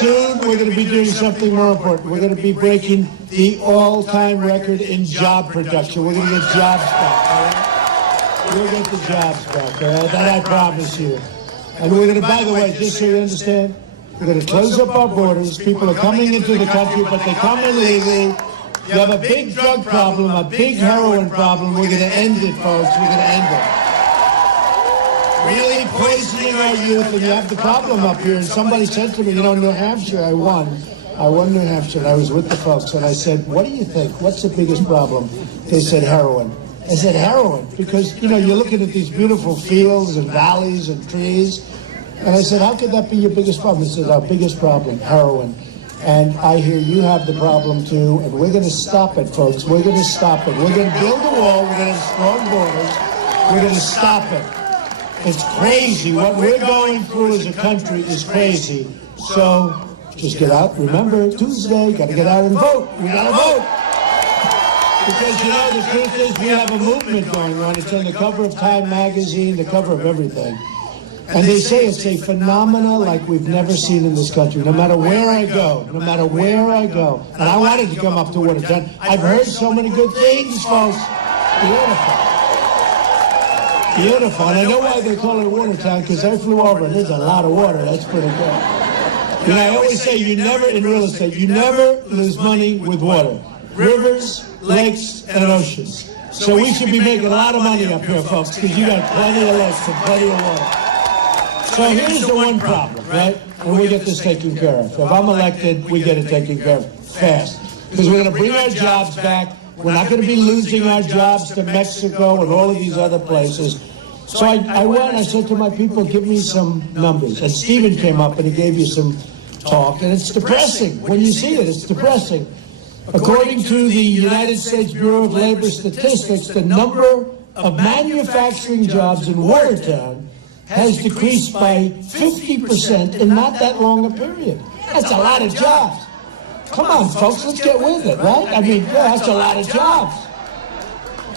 soon we're going to be doing something more important. We're going to be breaking the all-time record in job production. We're going to get jobs back, all right? We'll get the jobs back, all right? That I promise you. And we're going to, by the way, just so you understand, we're going to close up our borders. People are coming into the country, but they come illegally. You have a big drug problem, a big heroin problem. We're going to end it, folks. We're going to end it. Really poisoning our youth, and you have the problem up here. And somebody said to me, you know, New Hampshire, I won New Hampshire, and I was with the folks, and I said, what do you think? What's the biggest problem? They said heroin. I said heroin, because, you know, you're looking at these beautiful fields and valleys and trees. And I said, how could that be your biggest problem? He said, our biggest problem, heroin. And I hear you have the problem too, and we're going to stop it, folks. We're going to stop it. We're going to build a wall. We're going to have strong borders. We're going to stop it. It's crazy. What we're going through as a country is crazy. So just get out. Remember, Tuesday, got to get out and vote. We got to vote. Because, you know, the truth is we have a movement going on. It's on the cover of Time magazine, the cover of everything. And they say it's a phenomena like we've never seen in this country, no matter where I go, no matter where I go. And I wanted to come up to Watertown. I've heard so many good things, folks. Beautiful. Beautiful. And I know why they call it Watertown, because I flew over and there's a lot of water. That's pretty good. You know, I always say you never, in real estate, you never lose money with water. Rivers, lakes, and oceans. So we should be making a lot of money up here, folks, because you got plenty of lakes and plenty of water. So here's the one problem, right? And we get this taken care of. If I'm elected, we get it taken care of fast. Because we're going to bring our jobs back. We're not going to be losing our jobs to Mexico and all of these other places. So I went and I said to my people, give me some numbers. And Stephen came up and he gave you some talk. And it's depressing. When you see it, it's depressing. According to the United States Bureau of Labor Statistics, the number of manufacturing jobs in Watertown has decreased by 50% in not that long a period. That's a lot of jobs. Come on, folks, let's get with it, right? I mean, yeah, that's a lot of jobs.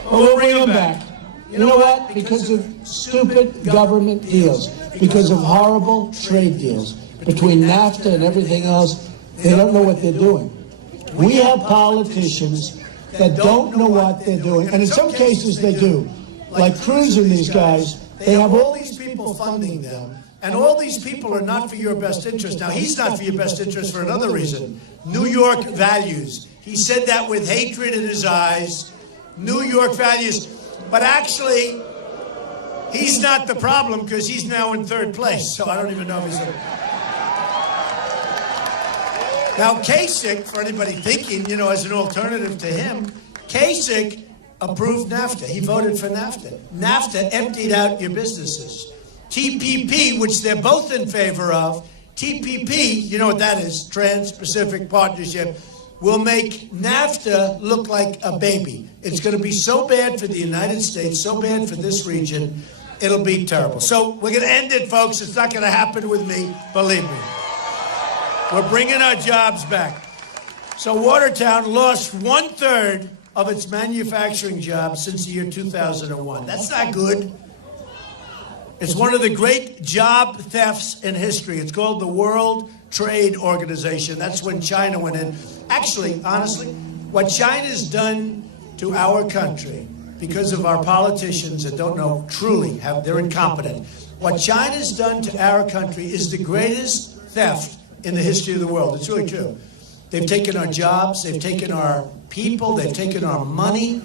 But we'll bring them back. You know what? Because of stupid government deals, because of horrible trade deals between NAFTA and everything else, they don't know what they're doing. We have politicians that don't know what they're doing, and in some cases they do. Like Cruz and these guys, they have all these people funding them, and all these people are not for your best interest. Now, he's not for your best interest for another reason. New York values. He said that with hatred in his eyes. New York values. But actually, he's not the problem because he's now in third place. So I don't even know if he's Now, Kasich, for anybody thinking, you know, as an alternative to him, Kasich approved NAFTA. He voted for NAFTA. NAFTA emptied out your businesses. TPP, which they're both in favor of, TPP, you know what that is, Trans-Pacific Partnership, will make NAFTA look like a baby. It's going to be so bad for the United States, so bad for this region, it'll be terrible. So we're going to end it, folks. It's not going to happen with me, believe me. We're bringing our jobs back. So Watertown lost 1/3 of its manufacturing jobs since the year 2001. That's not good. It's one of the great job thefts in history. It's called the World Trade Organization. That's when China went in. Actually, honestly, what China's done to our country, because of our politicians that don't know truly, they're incompetent. What China's done to our country is the greatest theft in the history of the world. It's really true. They've taken our jobs, they've taken our people, they've taken our money.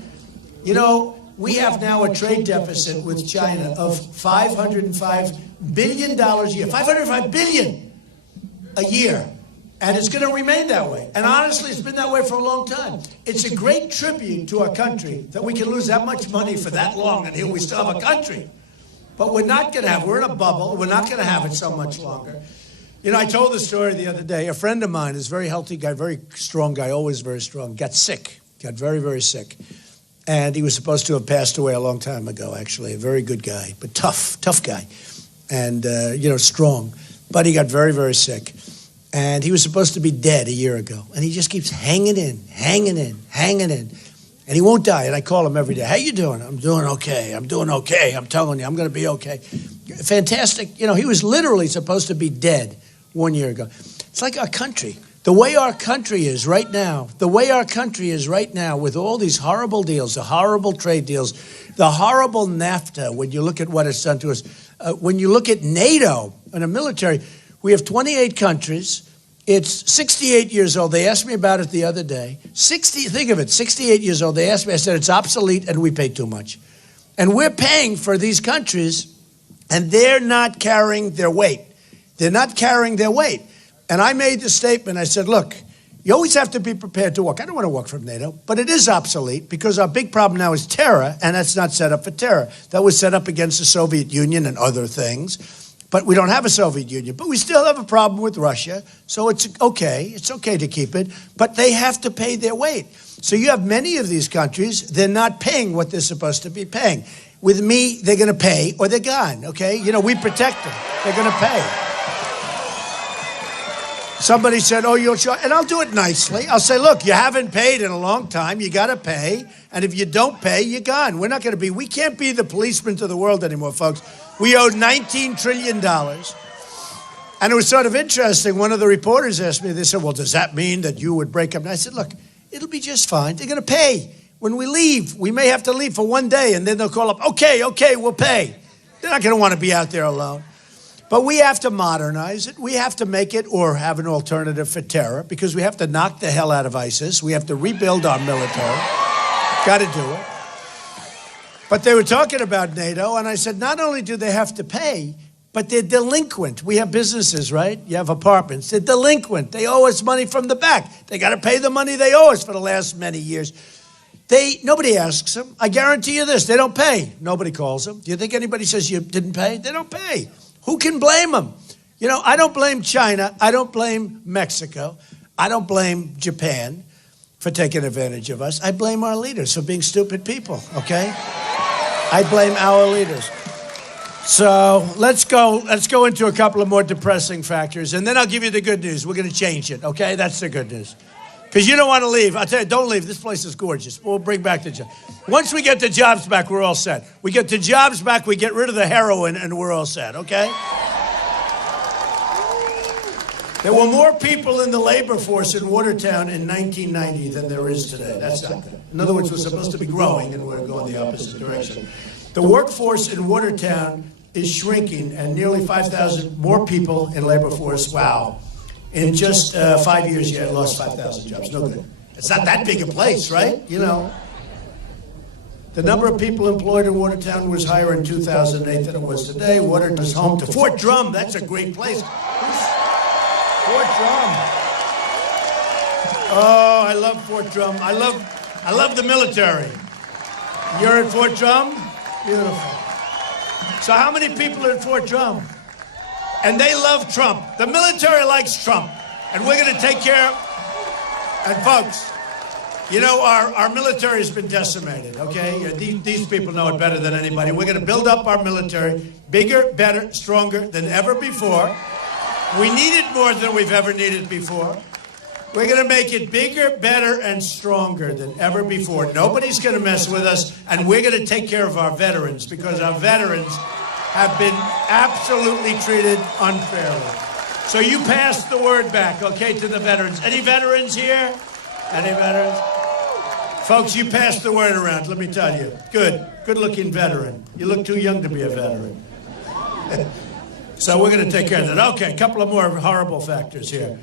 You know, we have now a trade deficit with China of $505 billion a year. $505 billion a year. And it's going to remain that way. And honestly, it's been that way for a long time. It's a great tribute to our country that we can lose that much money for that long, and here we still have a country. But we're not going to have, we're in a bubble, we're not going to have it so much longer. You know, I told the story the other day. A friend of mine, is a very healthy guy, very strong guy, always very strong, got sick, got very, very sick. And he was supposed to have passed away a long time ago, actually. A very good guy, but tough guy. And, you know, strong. But he got very, very sick. And he was supposed to be dead a year ago. And he just keeps hanging in. And he won't die. And I call him every day. How you doing? I'm doing okay. I'm telling you, I'm going to be okay. Fantastic. You know, he was literally supposed to be dead 1 year ago. It's like our country. The way our country is right now, with all these horrible deals, the horrible trade deals, the horrible NAFTA, when you look at what it's done to us, when you look at NATO and the military, we have 28 countries. It's 68 years old. They asked me about it the other day. 68 years old. They asked me, I said, it's obsolete and we pay too much. And we're paying for these countries and they're not carrying their weight. They're not carrying their weight. And I made the statement, I said, look, you always have to be prepared to walk. I don't want to walk from NATO, but it is obsolete because our big problem now is terror, and that's not set up for terror. That was set up against the Soviet Union and other things, but we don't have a Soviet Union. But we still have a problem with Russia, so it's okay. It's okay to keep it, but they have to pay their weight. So you have many of these countries, they're not paying what they're supposed to be paying. With me, they're going to pay or they're gone, okay? You know, we protect them. They're going to pay. Somebody said, oh, you'll show, and I'll do it nicely. I'll say, look, you haven't paid in a long time. You got to pay. And if you don't pay, you're gone. We can't be the policemen to the world anymore, folks. We owe $19 trillion. And it was sort of interesting. One of the reporters asked me, they said, well, does that mean that you would break up? And I said, look, it'll be just fine. They're going to pay. When we leave, we may have to leave for one day, and then they'll call up, okay, we'll pay. They're not going to want to be out there alone. But we have to modernize it. We have to make it or have an alternative for terror because we have to knock the hell out of ISIS. We have to rebuild our military. Got to do it. But they were talking about NATO, and I said, not only do they have to pay, but they're delinquent. We have businesses, right? You have apartments. They're delinquent. They owe us money from the back. They got to pay the money they owe us for the last many years. Nobody asks them. I guarantee you this, they don't pay. Nobody calls them. Do you think anybody says you didn't pay? They don't pay. Who can blame them? You know, I don't blame China. I don't blame Mexico. I don't blame Japan for taking advantage of us. I blame our leaders for being stupid people, okay? I blame our leaders. So let's go into a couple of more depressing factors, and then I'll give you the good news. We're going to change it, okay? That's the good news. Because you don't want to leave. I'll tell you, don't leave. This place is gorgeous. We'll bring back the jobs. Once we get the jobs back, we're all set. We get the jobs back, we get rid of the heroin, and we're all set, okay? There were more people in the labor force in Watertown in 1990 than there is today. That's not good. In other words, we're supposed to be growing, and we're going the opposite direction. The workforce in Watertown is shrinking, and nearly 5,000 more people in labor force. Wow. In just 5 years, you lost 5,000 jobs. No good. It's not that big a place, right? You know. The number of people employed in Watertown was higher in 2008 than it was today. Watertown is home to Fort Drum. That's a great place. Fort Drum. Oh, I love Fort Drum. I love the military. You're at Fort Drum? Beautiful. So how many people are at Fort Drum? And they love Trump. The military likes Trump. And we're going to take care of... And folks, you know, our military has been decimated, okay? These people know it better than anybody. We're going to build up our military bigger, better, stronger than ever before. We need it more than we've ever needed before. We're going to make it bigger, better, and stronger than ever before. Nobody's going to mess with us. And we're going to take care of our veterans because our veterans have been absolutely treated unfairly. So you pass the word back, okay, to the veterans. Any veterans here? Any veterans? Folks, you pass the word around, let me tell you. Good-looking veteran. You look too young to be a veteran. So we're going to take care of that. Okay, a couple of more horrible factors here.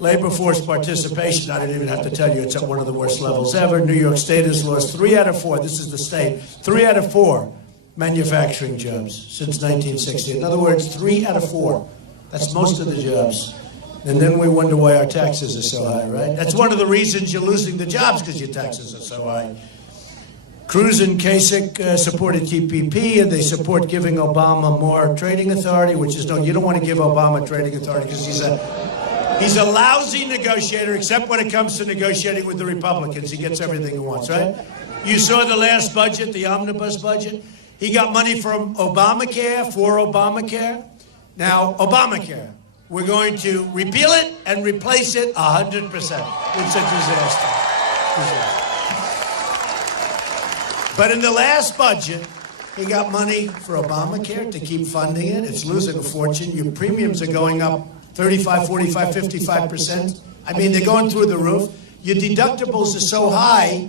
Labor force participation, I didn't even have to tell you, it's at one of the worst levels ever. New York State has lost 3 out of 4, this is the state, 3 out of 4 manufacturing jobs since 1960. In other words, 3 out of 4. That's most of the jobs. And then we wonder why our taxes are so high, right? That's one of the reasons you're losing the jobs, because your taxes are so high. Cruz and Kasich supported TPP, and they support giving Obama more trading authority, which is, no, you don't want to give Obama trading authority because he's a lousy negotiator, except when it comes to negotiating with the Republicans. He gets everything he wants, right? You saw the last budget, the omnibus budget. He got money from Obamacare for Obamacare. Now, Obamacare, we're going to repeal it and replace it 100%. It's a disaster. But in the last budget, he got money for Obamacare to keep funding it. It's losing a fortune. Your premiums are going up 35, 45, 55%. I mean, they're going through the roof. Your deductibles are so high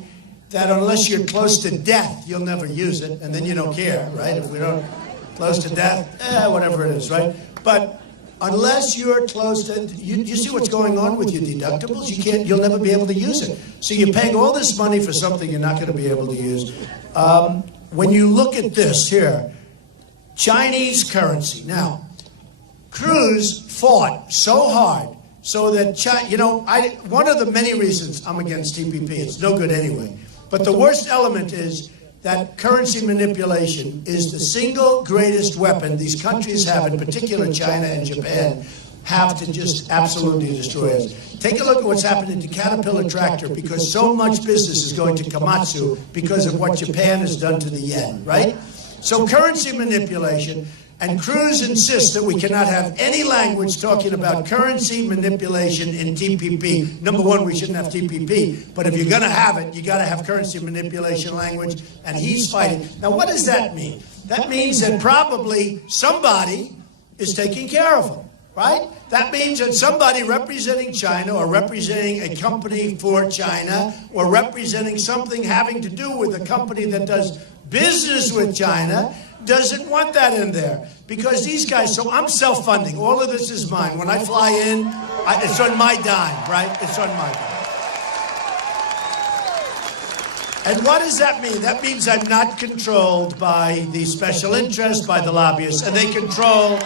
that unless you're close to death, you'll never use it, and then you don't care, right? If we don't close to death, whatever it is, right? But unless you're close to, you see what's going on with your deductibles? You'll never be able to use it. So you're paying all this money for something you're not going to be able to use. When you look at this here, Chinese currency. Now, Cruz fought so hard so that China, one of the many reasons I'm against TPP, it's no good anyway. But the worst element is that currency manipulation is the single greatest weapon these countries have, in particular China and Japan, have to just absolutely destroy us. Take a look at what's happening to Caterpillar Tractor, because so much business is going to Komatsu because of what Japan has done to the yen, right? So currency manipulation, and Cruz insists that we cannot have any language talking about currency manipulation in TPP. Number one, we shouldn't have TPP, but if you're going to have it, you got to have currency manipulation language, and he's fighting. Now, what does that mean? That means that probably somebody is taking care of him, right? That means that somebody representing China, or representing a company for China, or representing something having to do with a company that does business with China, doesn't want that in there, because these guys, so I'm self-funding. All of this is mine. When I fly in, it's on my dime, right? It's on my dime. And what does that mean? That means I'm not controlled by the special interests, by the lobbyists, and they control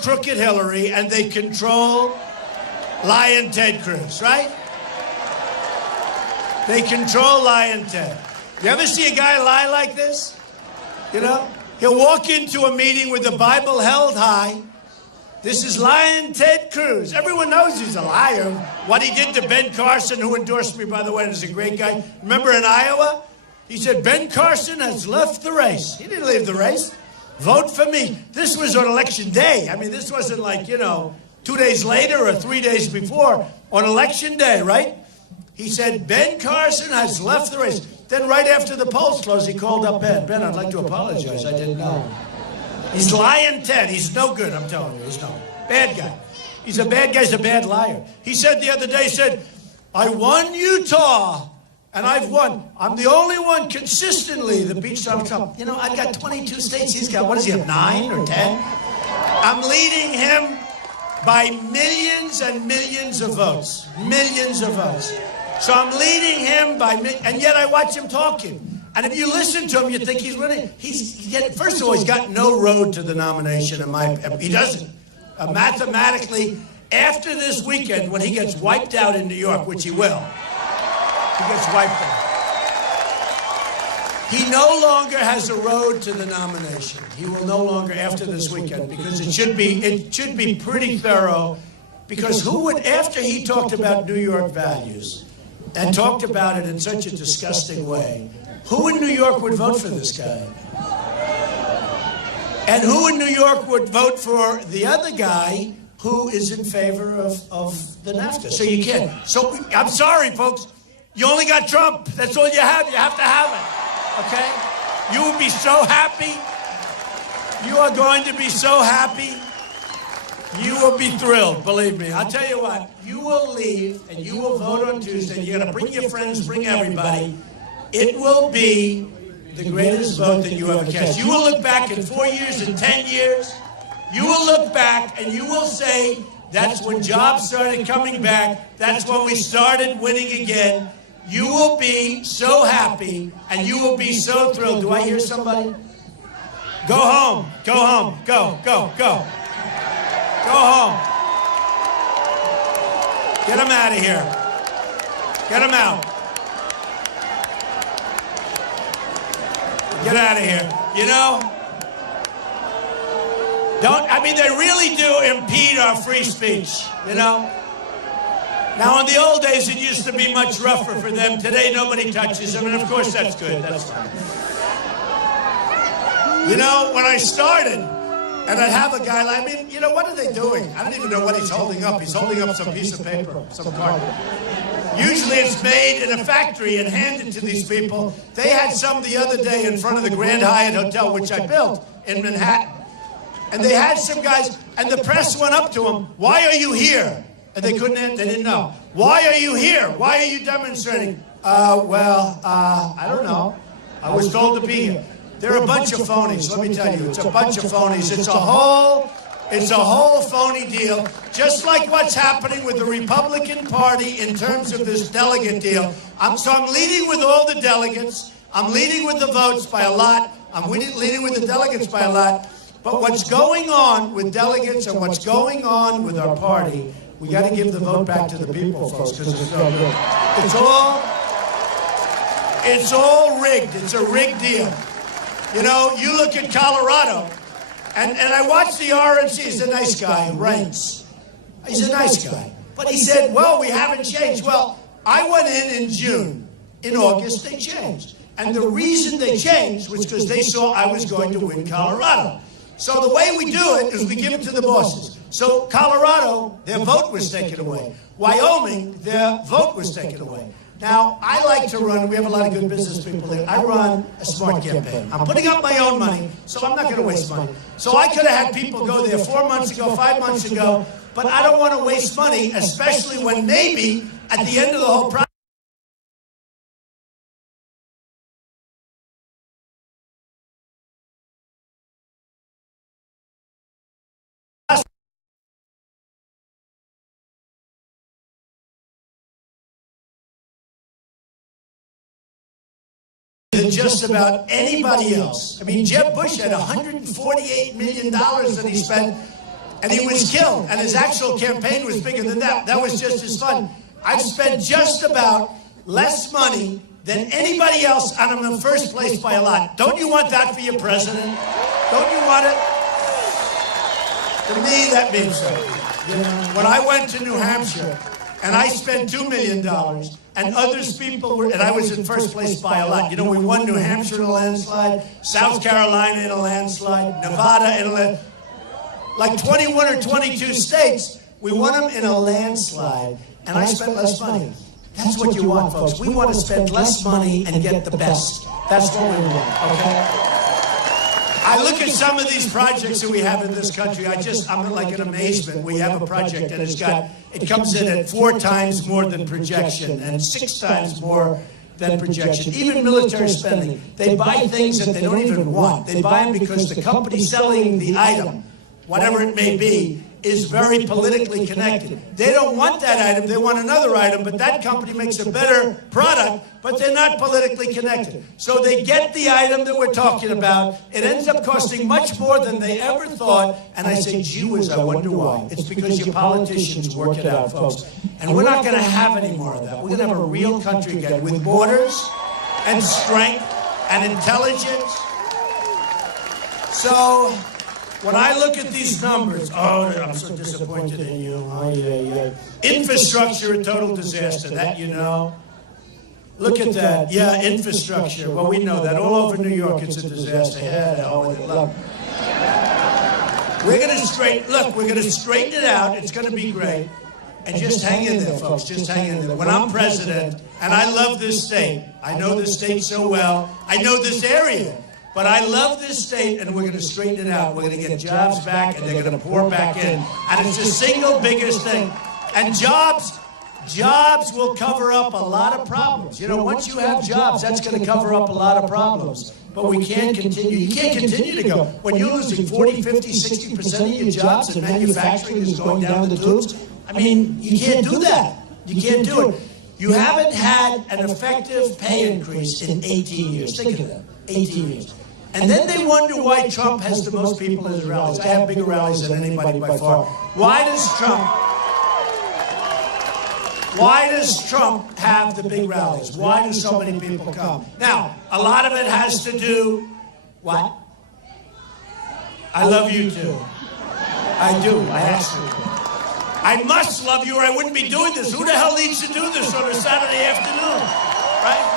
Crooked Hillary, and they control Lion Ted Cruz, right? They control Lion Ted. You ever see a guy lie like this? You know? He'll walk into a meeting with the Bible held high. This is Lion Ted Cruz. Everyone knows he's a liar. What he did to Ben Carson, who endorsed me, by the way, and is a great guy. Remember in Iowa? He said, Ben Carson has left the race. He didn't leave the race. Vote for me. This was on election day. I mean, this wasn't like, 2 days later or 3 days before. On election day, right? He said, Ben Carson has left the race. Then right after the polls closed, he called up Ben. Ben, I'd like to apologize. I didn't know. He's Lion Ted. He's no good, I'm telling you. He's no bad guy. He's a bad guy. He's a bad liar. He said the other day, he said, I won Utah, and I've won. I'm the only one consistently that beats Donald Trump. I've got 22 states. He's got, what does he have, 9 or 10? I'm leading him by millions and millions of votes. Millions of votes. So I'm leading him by, and yet I watch him talking. And if you listen to him, you think he's winning. First of all, he's got no road to the nomination. He doesn't. Mathematically, after this weekend, when he gets wiped out in New York, which he will, he gets wiped out. He no longer has a road to the nomination. He will no longer after this weekend, because it should be pretty thorough. Because who would, after he talked about New York values, and talked about it in such a disgusting way, who in New York would vote for this guy? And who in New York would vote for the other guy who is in favor of the NAFTA? So you can't. So I'm sorry, folks. You only got Trump. That's all you have. You have to have it. Okay? You will be so happy. You are going to be so happy. You will be thrilled, believe me. I'll tell you what, you will leave and you will vote on Tuesday. You're going to bring your friends, bring everybody. It will be the greatest vote that you ever cast. You will look back in 4 years and 10 years. You will look back and you will say, that's when jobs started coming back. That's when we started winning again. You will be so happy and you will be so thrilled. Do I hear somebody? Go home. Go home. Go, go, go. Go home. Get him out of here. Get him out. Get out of here. They really do impede our free speech, Now, in the old days, it used to be much rougher for them. Today, nobody touches them, and of course, that's good. That's fine. When I started, and I'd have a guy like, what are they doing? I don't even know what he's holding up. He's holding up some piece of paper, some card. Usually it's made in a factory and handed to these people. They had some the other day in front of the Grand Hyatt Hotel, which I built in Manhattan. And they had some guys, and the press went up to them, "Why are you here?" And they they didn't know. "Why are you here? Why are you demonstrating?" I don't know. I was told to be here. They're a bunch of phonies, let me tell you. It's a bunch of phonies. It's a whole phony deal, just like what's happening with the Republican Party in terms of this delegate deal. So I'm leading with all the delegates. I'm leading with the votes by a lot. I'm leading with the delegates by a lot. But what's going on with delegates and what's going on with our party, we got to give the vote back to the people, folks, because it's no good. It's all rigged. It's a rigged deal. You know, you look at Colorado, and I watched the RNC. He's a nice guy, Reigns. He's a nice guy. But he said, well, we haven't changed. Well, I went in June. In August, they changed. And the reason they changed was because they saw I was going to win Colorado. So the way we do it is we give it to the bosses. So Colorado, their vote was taken away. Wyoming, their vote was taken away. Now, I like to run, we have a lot of good business people there. I run a smart campaign. I'm putting up my own money, so I'm not going to waste money. So I could have had people go there 4 months ago, 5 months ago, but I don't want to waste money, especially when maybe at the end of the whole process, than just about anybody else. I mean, Jeb Bush had $148 million that he spent, and he was killed, and his actual campaign was bigger than that. That was just his fund. I've spent just about less money than anybody else, and I'm in first place by a lot. Don't you want that for your president? Don't you want it? To me, that means something. You know, when I went to New Hampshire, and I spent $2 million, and others people were, and I was in first place by a lot. You know, we won New Hampshire in a landslide, South Carolina in a landslide, Nevada in a landslide. Like 21 or 22 states, we won them in a landslide, and I spent less money. That's what you want, folks. We want to spend less money and get the best. That's what we want, okay? I look at some of these projects that we have in this country, I'm like in amazement. We have a project and it comes in at 4 times more than projection and 6 times more than projection. Even military spending, they buy things that they don't even want. They buy them because the company selling the item, whatever it may be, is very politically connected. They don't want that item, they want another item, but that company makes a better product, but they're not politically connected. So they get the item that we're talking about, it ends up costing much more than they ever thought, and I say, gee whiz, I wonder why. It's because your politicians work it out, folks. And we're not gonna have any more of that. We're gonna have a real country again with borders and strength and intelligence. So, when I look at these numbers, I'm so disappointed in you. Infrastructure, a total disaster, that you know. Look at that. Yeah, infrastructure. Well, we know that. All over New York, it's a disaster. We're going to straighten it out. It's going to be great. And just hang in there, folks. Just hang in there. When I'm president, and I love this state. I know this state so well. I know this area. But I love this state, and we're going to straighten it out. We're going to get jobs back, and they're going to pour back in. And it's the single biggest thing. And jobs will cover up a lot of problems. You know, once you have jobs, that's going to cover up a lot of problems. But we can't continue. You can't continue to go. When you're losing 40, 50, 60% of your jobs and manufacturing is going down the tubes, I mean, you can't do that. You can't do it. You haven't had an effective pay increase in 18 years. Think of that. 18 years. And then they wonder why Trump has the most people in his rallies. I have bigger rallies than anybody by far. Why does Trump have the big rallies? Why do so many people come? Now, a lot of it has to do, what? I love you too. I do, I actually do. I must love you or I wouldn't be doing this. Who the hell needs to do this on a Saturday afternoon, right?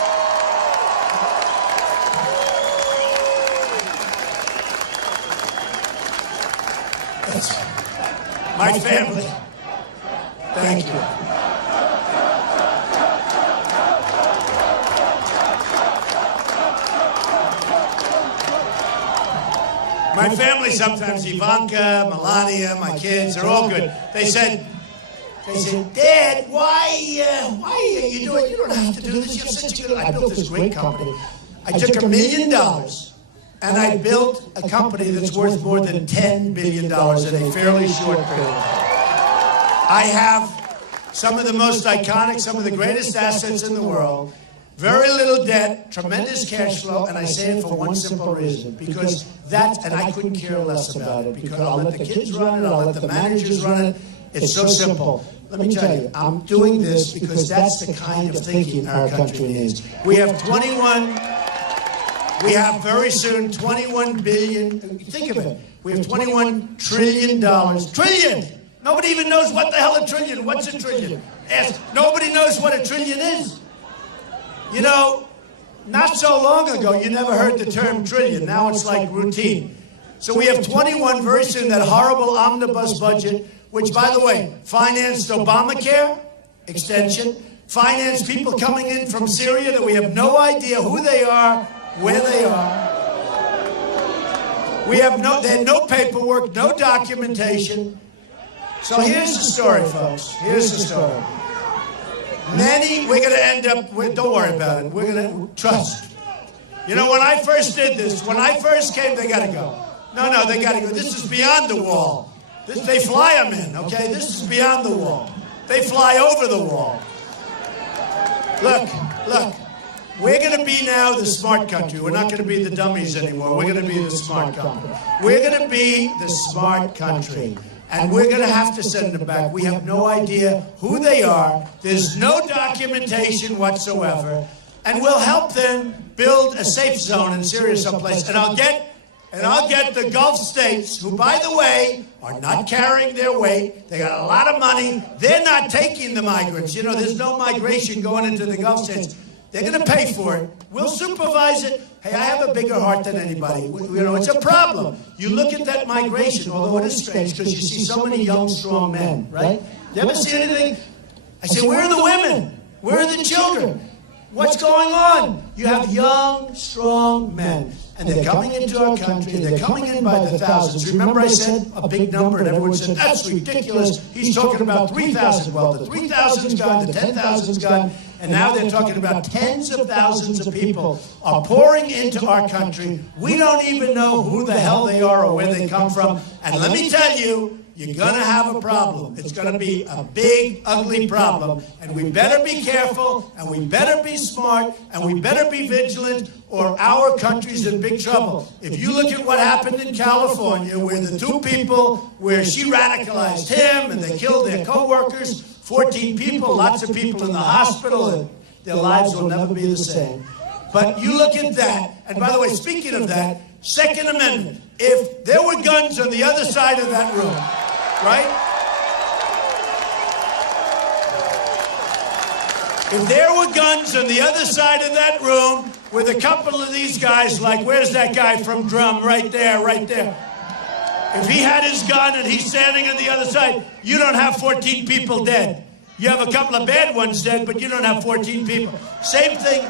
My family. Thank you. My family sometimes, Ivanka, Melania, my kids, they're all good. They said, Dad, why are you doing? You don't have to do this. You have such a good. I built this great company. I took $1 million and I built a company that's worth more than $10 billion in a fairly short period. I have some of the most iconic, some of the greatest assets in the world. Very little debt, tremendous cash flow, and I say it for one simple reason, because and I couldn't care less about it, because I'll let the kids run it, I'll let the managers run it. It's so simple. Let me tell you, I'm doing this because that's the kind of thinking our country needs. We have very soon 21 billion, think of it, we have $21 trillion. Trillion! Nobody even knows what the hell a trillion, what's a trillion? Nobody knows what a trillion is. You know, not so long ago, you never heard the term trillion. Now it's like routine. So we have 21 very soon, that horrible omnibus budget, which, by the way, financed Obamacare extension, financed people coming in from Syria that we have no idea who they are, where they are. They had no paperwork, no documentation. So here's the story, folks. Here's the story. We're going to end up with, don't worry about it. We're going to trust. You know, when I first did this, when I first came, they got to go. No, they got to go. This is beyond the wall. They fly them in, okay? This is beyond the wall. They fly over the wall. Look. We're going to be now the smart country. We're not going to be the dummies anymore. We're going to be the smart country. We're going to be the smart country. And we're going to have to send them back. We have no idea who they are. There's no documentation whatsoever. And we'll help them build a safe zone in Syria someplace. And I'll get the Gulf states, who, by the way, are not carrying their weight. They got a lot of money. They're not taking the migrants. You know, there's no migration going into the Gulf states. They're going to pay for it. We'll supervise it. Hey, I have a bigger heart than anybody. You know, it's a problem. You look at that migration, although it is strange, because you see so many young, strong men, right? You ever see anything? I say, where are the women? Where are the children? What's going on? You have young, strong men. And they're coming into our country, and they're coming in by the thousands. Remember I said a big number, and everyone said, that's ridiculous. He's talking about 3,000. Well, the 3,000's gone, the 10,000's gone, and now they're talking about tens of thousands of people are pouring into our country. We don't even know who the hell they are or where they come from. And let me tell you, you're going to have a problem. It's going to be a big, ugly problem. And we better be careful, and we better be smart, and we better be vigilant, or our country's in big trouble. If you look at what happened in California, where the two people, where she radicalized him, and they killed their co-workers, 14 people, lots of people in the hospital, and their lives will never be the same. But you look at that, and by the way, speaking of that, Second Amendment, if there were guns on the other side of that room, right? If there were guns on the other side of that room with a couple of these guys, like, where's that guy from Drum? Right there, right there. If he had his gun and he's standing on the other side, you don't have 14 people dead. You have a couple of bad ones dead, but you don't have 14 people. Same thing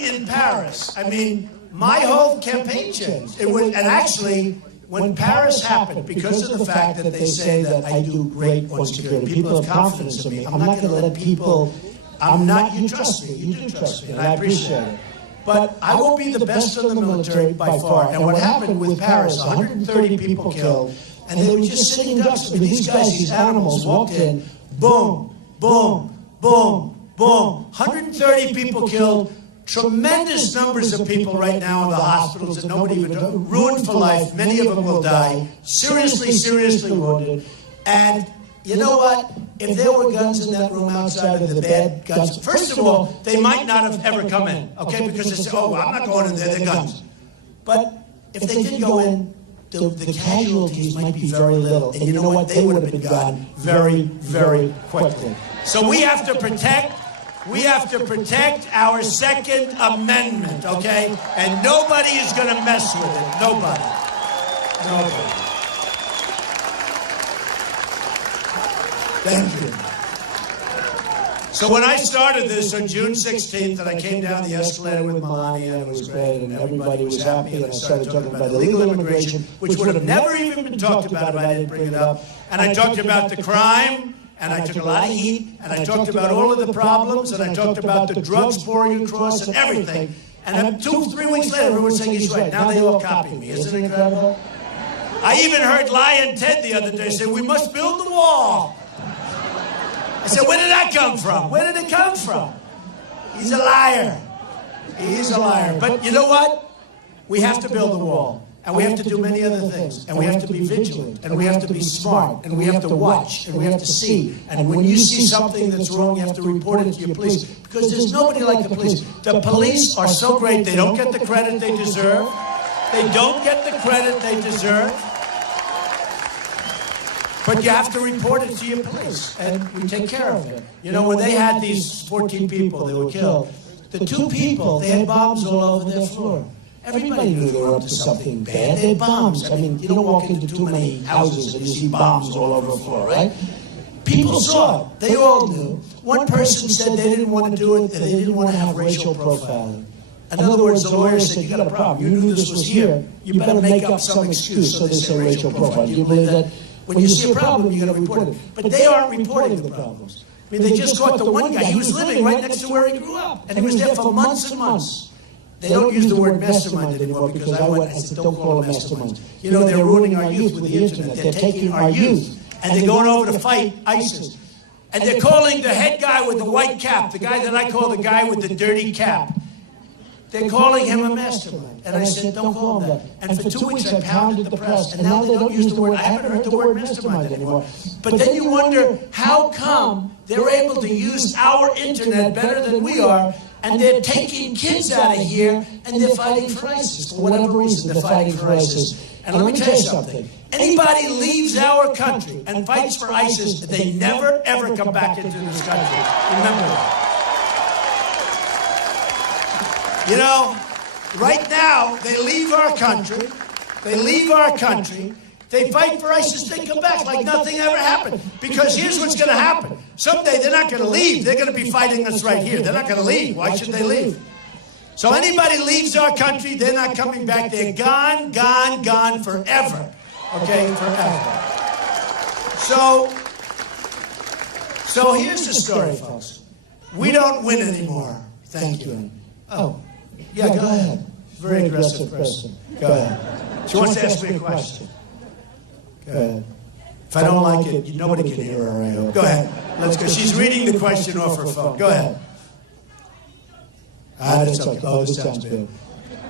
in Paris. I mean, my whole campaign changed. And actually, when Paris happened, because of the fact that they say that I do great on security, people have confidence in me, I'm not going to let people, you trust me, you do trust me, and I appreciate it. But I will be the best in the military by far. And what happened with Paris, 130 people killed, and they were just sitting ducks. I mean, these guys, these animals walked in, boom, boom, boom, boom, 130 people killed. Tremendous numbers of people right now in the hospitals that nobody even knows, ruined for life. Many of them will die, seriously wounded. And you know what? If there were guns in that room outside of the bed, guns, first of all, they might not have ever come in, okay? Because they say, oh, well, I'm not going in there, they're guns. But if they did go in, the casualties might be very little. And you know what? They would have been gone very, very quickly. So we have to protect our Second Amendment, okay? And nobody is going to mess with it. Nobody. Thank you. So when I started this on June 16th, and I came down the escalator with Melania, and it was great, and everybody was happy, and I started talking about illegal immigration, which would have never even been talked about if I didn't bring it up. And I talked about the crime, and I took a lot of heat, and I talked about all of the problems, and I talked about the drugs pouring across and everything. And then 2-3 weeks later, everyone's saying he's right. Now they all copy me. Isn't it incredible? I even heard Lion Ted the other day say, we must build the wall. I said, where did that come from? Where did it come from? He's a liar. He's a liar. But you know what? We have to build the wall. And we have to do many other things. And we have to be vigilant. And we have to be smart. And we have to watch. And we have to see. And when you see something that's wrong, you have to report it to your police. Because there's nobody like the police. The police are so great. They don't get the credit they deserve. They don't get the credit they deserve. But you have to report it to your police, and we take care of it. You know, when they had these 14 people that were killed, the 2 people, they had bombs all over their floor. Everybody knew they were up to something bad. They had bombs. I mean, you don't walk into too many houses and you see bombs all over the floor, right? People saw it. They all knew. One person said they didn't want to do it, and they didn't want to have racial profiling. In other words, the lawyer said, you got a problem. You knew this was here. You better make up some excuse. So they say racial profiling. Do you believe that? When you see a problem, you got to report it. But they aren't reporting the problems. I mean, they just caught the one guy. He was living right next to where he grew up. And he was there for months and months. They don't use the word mastermind anymore because I went and said, don't call them masterminds. You know, they're ruining our youth with the internet. They're taking our youth. And they're going over to fight ISIS. And they're calling the head guy with the white cap, the guy that I call the guy with the dirty cap. They're calling him a mastermind. And I said, don't call him that. And for 2 weeks I pounded the press. And now they don't use the word, I haven't heard the word mastermind anymore. But then you wonder, how come they're able to use our internet better than we are, and they're taking kids out of here, and they're fighting for ISIS. For whatever reason, they're fighting for ISIS. And let me tell you something. Anybody leaves our country and fights for ISIS, they never, ever come back into this country. Remember that. You know, right now, they leave our country. They leave our country. They fight for ISIS. They come back like nothing ever happened. Because here's what's going to happen. Someday they're not going to leave. They're going to be fighting us right here. They're not going to leave. Why should they leave? So anybody leaves our country, they're not coming back. They're gone, gone, gone forever. Okay, forever. So here's the story, folks. We don't win anymore. Thank you. Oh. Yeah, go ahead. Very aggressive person. Go ahead. She wants to ask me a question. Go ahead. If I don't like it, nobody can hear her. I hope. Go ahead. Let's go. She's reading the question off her phone. Go ahead. That's okay. Oh, this sounds good.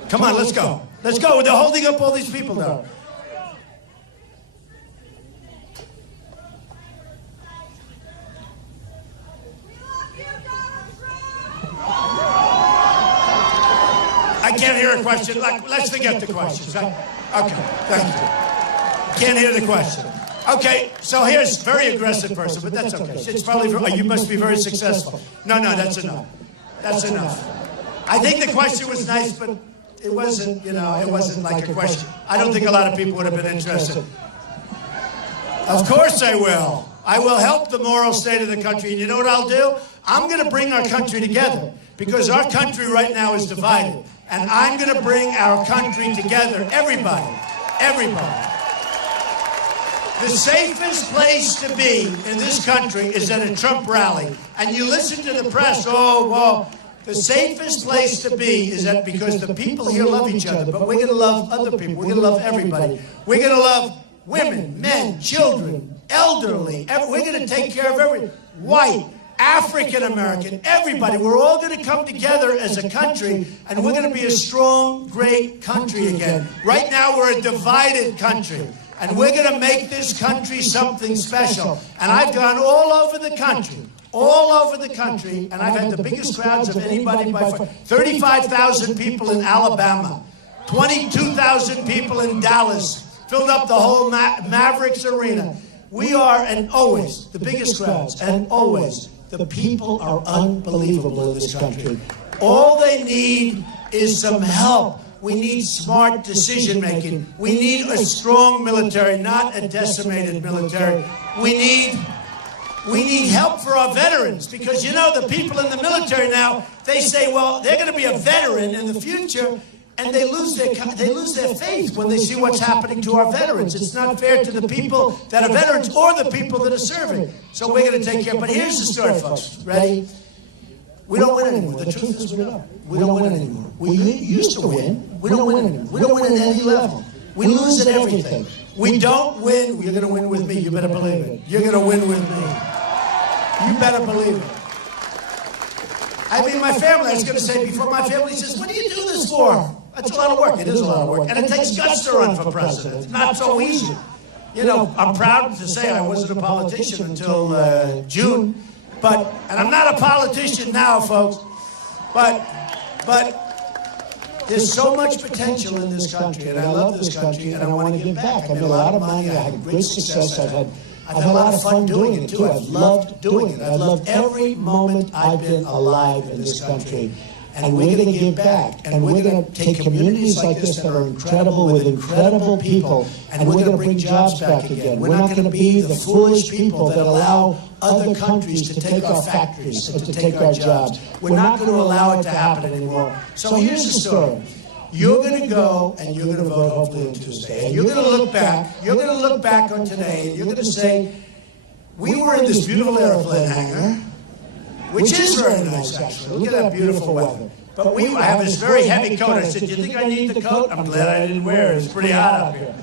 Come on, let's go. Let's go. They're holding up all these people now. I can't hear a question. Let's forget the questions. Okay, thank you. Can't hear the question. Okay, so here's a very aggressive person, but that's okay. It's probably, you must be very successful. No, that's enough. That's enough. I think the question was nice, but it wasn't, it wasn't like a question. I don't think a lot of people would have been interested. Of course I will. I will help the moral state of the country. And you know what I'll do? I'm going to bring our country together because our country right now is divided. And I'm going to bring our country together. Everybody. The safest place to be in this country is at a Trump rally. And you listen to the press, the safest place to be is that because the people here love each other, but we're going to love other people. We're going to love everybody. We're going to love women, men, children, elderly. We're going to take care of everyone. White, African American, everybody. We're all going to come together as a country, and we're going to be a strong, great country again. Right now, we're a divided country, and we're going to make this country something special. And I've gone all over the country, and I've had the biggest crowds of anybody by far. 35,000 people in Alabama, 22,000 people in Dallas, filled up the whole Mavericks arena. We are, and always, the biggest crowds, and always, the people are unbelievable in this country. All they need is some help. We need smart decision-making. We need a strong military, not a decimated military. We need We need help for our veterans because, you know, the people in the military now, they say, well, they're going to be a veteran in the future, and they lose their faith when they see what's happening to our veterans. It's not fair to the people that are veterans or the people that are serving. So we're going to take care. But here's the story, folks. Ready? We don't win anymore. The truth is we don't. We don't win anymore. We used to win. We don't win anymore. We don't win at any level. We lose at everything. We don't win. You're going to win with me. You better believe it. You're going to win with me. You better believe it. I mean, my family, I was going to say before, my family says, what do you do this for? That's a lot of work. It is a lot of work. And it takes guts to run for president. It's not so easy. You know, I'm proud to say I wasn't a politician until June. And I'm not a politician now, folks. But there's so much potential in this country, and I love this country, and I want to give back. I made a lot of money. I had great success. I've had a lot of fun doing it, too. I've loved doing it. I've loved every moment I've been alive in this country. And we're going to give back. And we're going to take communities like this that are incredible with incredible people, and we're going to bring jobs back again. We're not going to be the foolish people that allow other countries to take our factories and to take our jobs. We're not going to allow it to happen anymore. So here's the story. You're going to go and you're going to vote hopefully on Tuesday. And you're going to look back. You're going to look back on today and you're going to say, we were in this beautiful airplane hangar, which is very nice, actually. Look at that beautiful weather. But I have this very heavy coat. I said, do you think I need the coat? I'm glad I didn't wear it. It's pretty hot out here.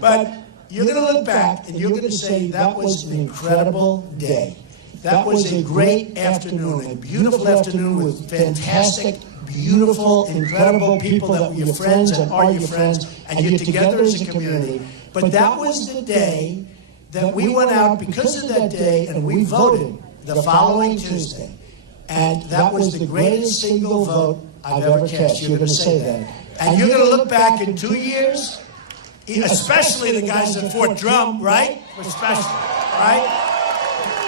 But you're going to look back and you're going to say, that was an incredible day. That was a great afternoon, a beautiful afternoon with fantastic, beautiful, incredible people that were your friends and are your friends, and you're together as a community. But that was the day that we went out because of that day and we voted the following Tuesday. And that was the greatest single vote I've ever cast. You're going to say that. And you're going to look back in 2 years, especially the guys at Fort Drum, right? Especially, right?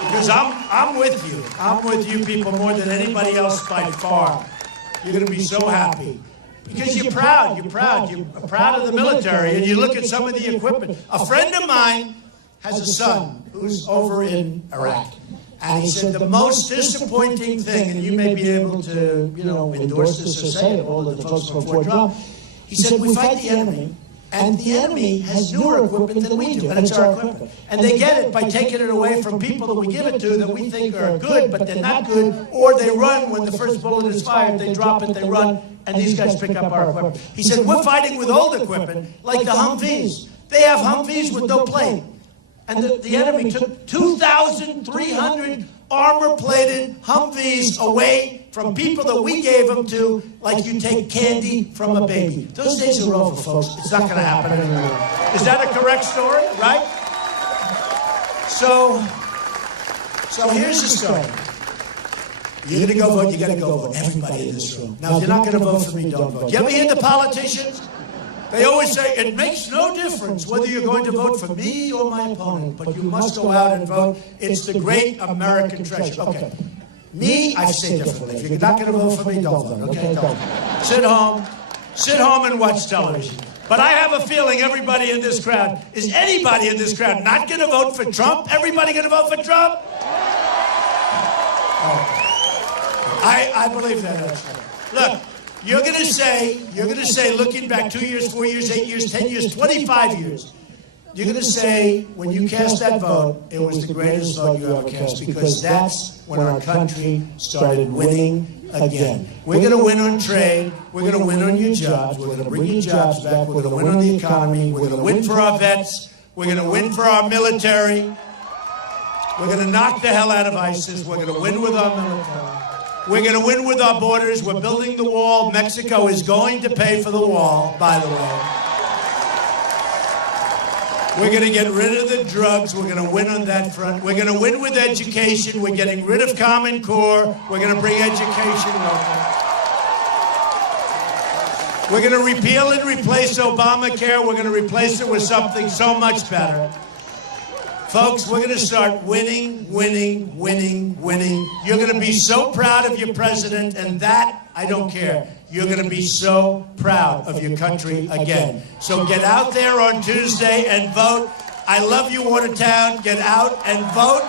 Because I'm with you. I'm with you people more than anybody else by far. You're going to be so happy. Because you're proud. You're proud. You're proud of the military. And you look at some of the equipment. A friend of mine has a son who's over in Iraq. And he said the most disappointing thing, and you may be able to, endorse this or say it, all of the folks from Fort Drum, he said, we fight the enemy, and the enemy has newer equipment than we do, and it's our equipment. And they get it by taking it away from people that we give it to that we think are good, but they're not good, or they run when the first bullet is fired, they drop it, they run, and these guys pick up our equipment. He said, we're fighting with old equipment, like the Humvees. They have Humvees with no plate. And the enemy took 2,300 armor-plated Humvees away from people that we gave them to, like you take candy from a baby. Those days are over, folks. It's not going to happen anymore. Is that a correct story, right? So here's the story. You're going to go vote, you got to go vote. Everybody in this room. Now, if you're not going to vote for me, don't vote. You ever hear the politicians? They always say, it makes no difference whether you're going to vote for me or my opponent, but you must go out and vote. It's the great American treasure. Okay. Me, I say differently. If you're not going to vote for me, don't vote. Okay, don't. Sit home and watch television. But I have a feeling everybody in this crowd, is anybody in this crowd not going to vote for Trump? Everybody going to vote for Trump? I believe that. Look. You're going to say, looking back 2 years, 4 years, 8 years, 10 years, 25 years, you're going to say, when you cast that vote, it was the greatest vote you ever cast, because that's when our country started winning again. We're going to win on trade. We're going to win on your jobs. We're going to bring your jobs back. We're going to win on the economy. We're going to win for our vets. We're going to win for our military. We're going to knock the hell out of ISIS. We're going to win with our military. We're going to win with our borders. We're building the wall. Mexico is going to pay for the wall, by the way. We're going to get rid of the drugs. We're going to win on that front. We're going to win with education. We're getting rid of Common Core. We're going to bring education local. We're going to repeal and replace Obamacare. We're going to replace it with something so much better. Folks, we're going to start winning, winning, winning, winning. You're going to be so proud of your president, and that, I don't care. You're going to be so proud of your country again. So get out there on Tuesday and vote. I love you, Watertown. Get out and vote.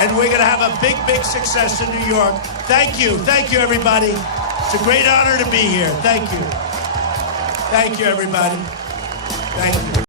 And we're going to have a big, big success in New York. Thank you. Thank you, everybody. It's a great honor to be here. Thank you. Thank you, everybody. Thank you.